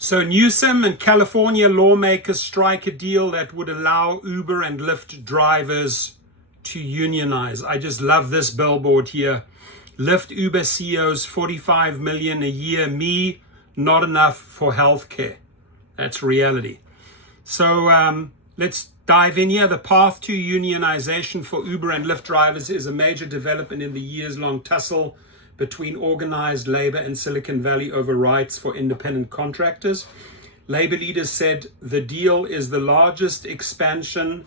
So Newsom and California lawmakers strike a deal that would allow Uber and Lyft drivers to unionize. I just love this billboard here. Lyft Uber CEOs $45 million a year. Me, not enough for healthcare. That's reality. So let's dive in here. The path to unionization for Uber and Lyft drivers is a major development in the years-long tussle between organized labor and Silicon Valley over rights for independent contractors. Labor leaders said the deal is the largest expansion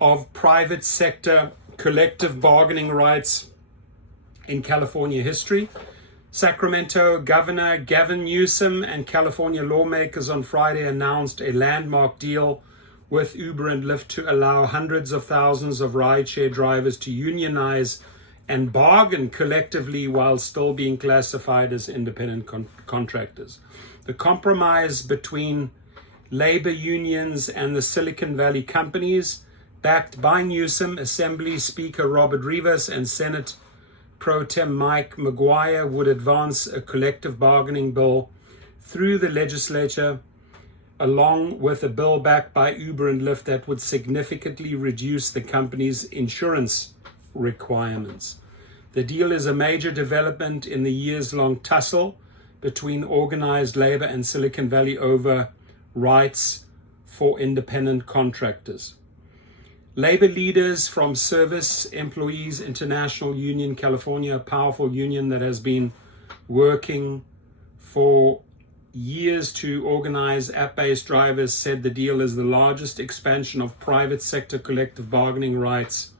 of private sector collective bargaining rights in California history. Sacramento Governor Gavin Newsom and California lawmakers on Friday announced a landmark deal with Uber and Lyft to allow hundreds of thousands of rideshare drivers to unionize and bargain collectively while still being classified as independent contractors. The compromise between labor unions and the Silicon Valley companies, backed by Newsom, Assembly Speaker Robert Rivas, and Senate Pro Tem Mike McGuire, would advance a collective bargaining bill through the legislature, along with a bill backed by Uber and Lyft that would significantly reduce the company's insurance requirements. The deal is a major development in the years-long tussle between organized labor and Silicon Valley over rights for independent contractors. Labor leaders from Service Employees International Union California, a powerful union that has been working for years to organize app-based drivers, said the deal is the largest expansion of private sector collective bargaining rights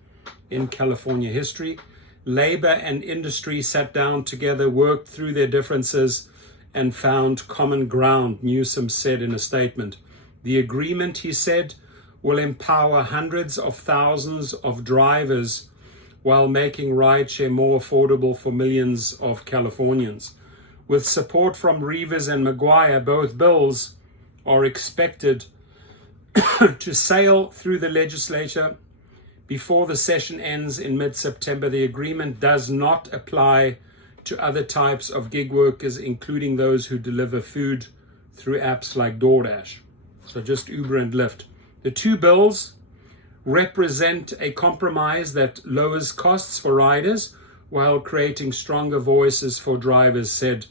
in California history. Labor and industry sat down together, worked through their differences, and found common ground, Newsom said in a statement. The agreement, he said, will empower hundreds of thousands of drivers while making rideshare more affordable for millions of Californians. With support from Rivas and McGuire, both bills are expected to sail through the legislature before the session ends in mid-September. The agreement does not apply to other types of gig workers, including those who deliver food through apps like DoorDash. So just Uber and Lyft. The two bills represent a compromise that lowers costs for riders while creating stronger voices for drivers, said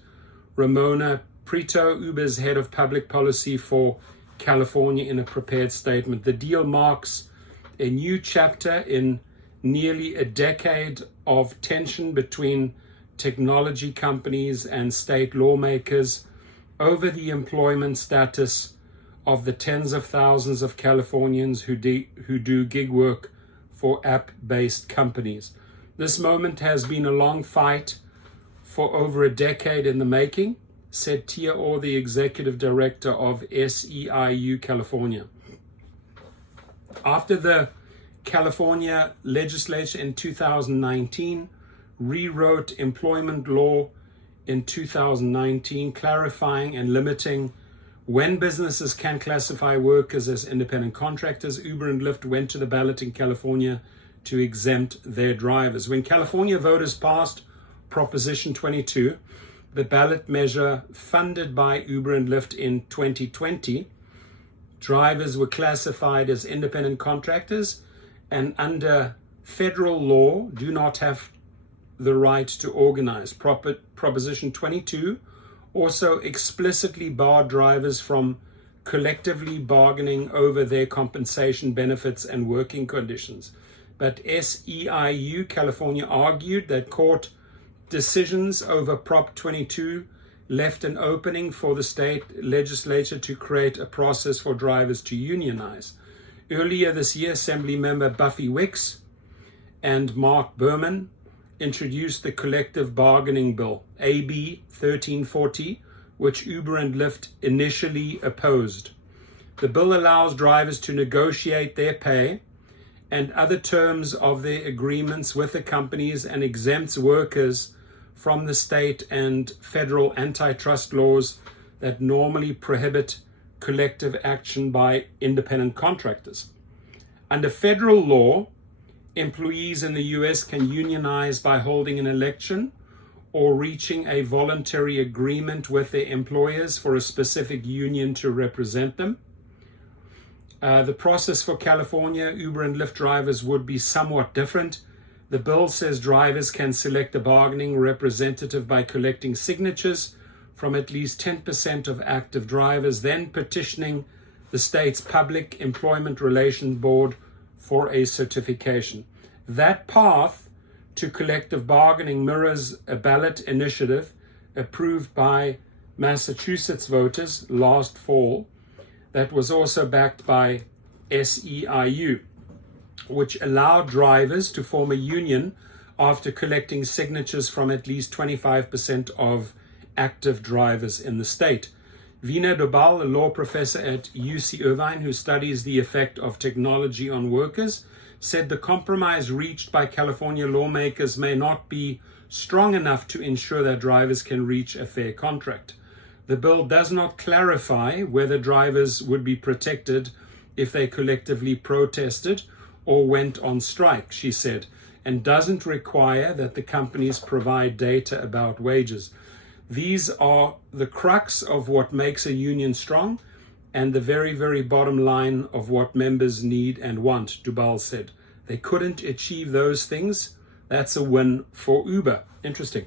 Ramona Prieto, Uber's head of public policy for California, in a prepared statement. The deal marks a new chapter in nearly a decade of tension between technology companies and state lawmakers over the employment status of the tens of thousands of Californians who do gig work for app-based companies. This moment has been a long fight for over a decade in the making, said Tia Orr, the executive director of SEIU California. After the California legislature in 2019 rewrote employment law in 2019, clarifying and limiting when businesses can classify workers as independent contractors, Uber and Lyft went to the ballot in California to exempt their drivers. When California voters passed Proposition 22, the ballot measure funded by Uber and Lyft in 2020, drivers were classified as independent contractors and under federal law do not have the right to organize. Proposition 22 also explicitly barred drivers from collectively bargaining over their compensation, benefits, and working conditions. But SEIU California argued that court decisions over Prop 22 left an opening for the state legislature to create a process for drivers to unionize. Earlier this year, Assembly member Buffy Wicks and Mark Berman introduced the collective bargaining bill, AB 1340, which Uber and Lyft initially opposed. The bill allows drivers to negotiate their pay and other terms of their agreements with the companies and exempts workers from the state and federal antitrust laws that normally prohibit collective action by independent contractors. Under federal law, employees in the U.S. can unionize by holding an election or reaching a voluntary agreement with their employers for a specific union to represent them. The process for California Uber and Lyft drivers would be somewhat different. The bill says drivers can select a bargaining representative by collecting signatures from at least 10% of active drivers, then petitioning the state's Public Employment Relations Board for a certification. That path to collective bargaining mirrors a ballot initiative approved by Massachusetts voters last fall that was also backed by SEIU, which allowed drivers to form a union after collecting signatures from at least 25% of active drivers in the state. Vina Dobal, a law professor at UC Irvine who studies the effect of technology on workers, said the compromise reached by California lawmakers may not be strong enough to ensure that drivers can reach a fair contract. The bill does not clarify whether drivers would be protected if they collectively protested or went on strike, she said, and doesn't require that the companies provide data about wages. These are the crux of what makes a union strong and the very, very bottom line of what members need and want, Dubal said. They couldn't achieve those things. That's a win for Uber. Interesting.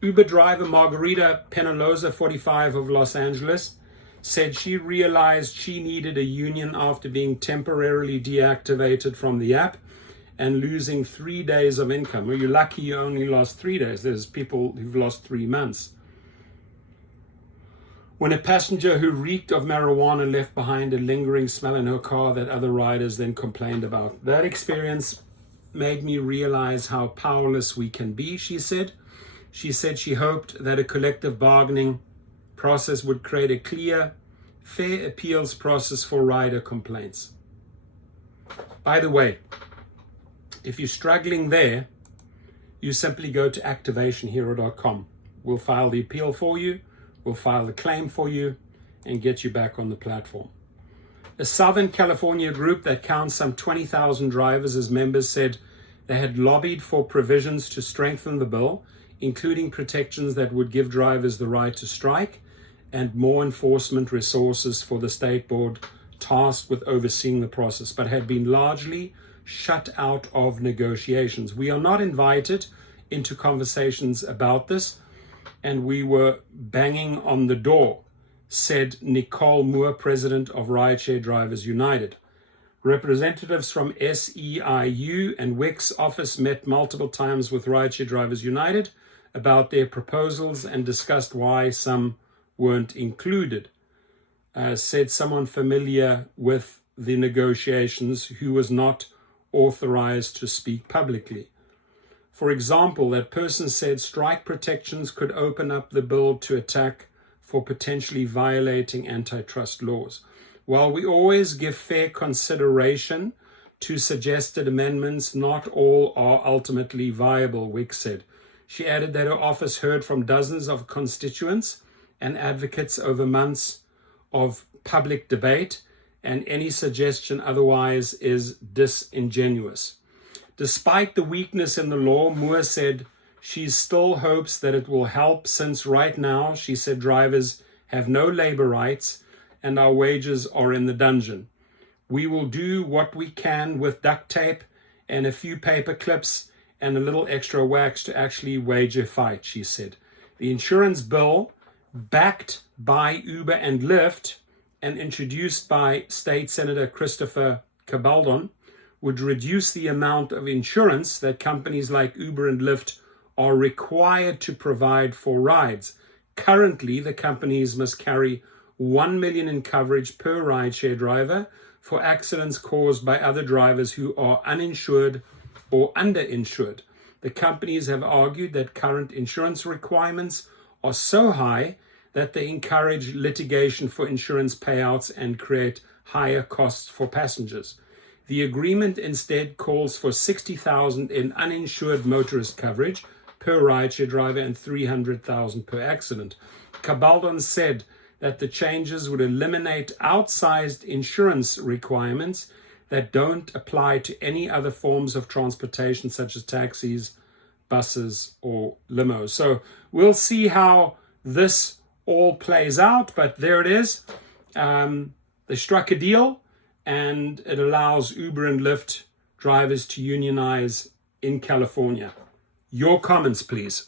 Uber driver Margarita Penaloza, 45, of Los Angeles, said she realized she needed a union after being temporarily deactivated from the app and losing 3 days of income. Well, you're lucky you only lost 3 days. There's people who've lost 3 months. When a passenger who reeked of marijuana left behind a lingering smell in her car that other riders then complained about. That experience made me realize how powerless we can be, she said. She said she hoped that a collective bargaining process would create a clear, fair appeals process for rider complaints. By the way, if you're struggling there, you simply go to activationhero.com. We'll file the appeal for you, we'll file the claim for you, and get you back on the platform. A Southern California group that counts some 20,000 drivers as members said they had lobbied for provisions to strengthen the bill, including protections that would give drivers the right to strike and more enforcement resources for the state board tasked with overseeing the process, but had been largely shut out of negotiations. We are not invited into conversations about this, and we were banging on the door, said Nicole Moore, president of Rideshare Drivers United. Representatives from SEIU and WIC's office met multiple times with Rideshare Drivers United about their proposals and discussed why some weren't included, said someone familiar with the negotiations who was not authorized to speak publicly. For example, that person said strike protections could open up the bill to attack for potentially violating antitrust laws. While we always give fair consideration to suggested amendments, not all are ultimately viable, Wick said. She added that her office heard from dozens of constituents and advocates over months of public debate, and any suggestion otherwise is disingenuous. Despite the weakness in the law, Moore said she still hopes that it will help, since right now, she said, drivers have no labor rights and our wages are in the dungeon. We will do what we can with duct tape and a few paper clips and a little extra wax to actually wage a fight, she said. The insurance bill, backed by Uber and Lyft and introduced by State Senator Christopher Cabaldon, would reduce the amount of insurance that companies like Uber and Lyft are required to provide for rides. Currently, the companies must carry $1 million in coverage per rideshare driver for accidents caused by other drivers who are uninsured or underinsured. The companies have argued that current insurance requirements are so high that they encourage litigation for insurance payouts and create higher costs for passengers. The agreement instead calls for $60,000 in uninsured motorist coverage per rideshare driver and $300,000 per accident. Cabaldon said that the changes would eliminate outsized insurance requirements that don't apply to any other forms of transportation, such as taxis, buses or limos. So we'll see how this all plays out, but there it is. They struck a deal, and it allows Uber and Lyft drivers to unionize in California. Your comments, please.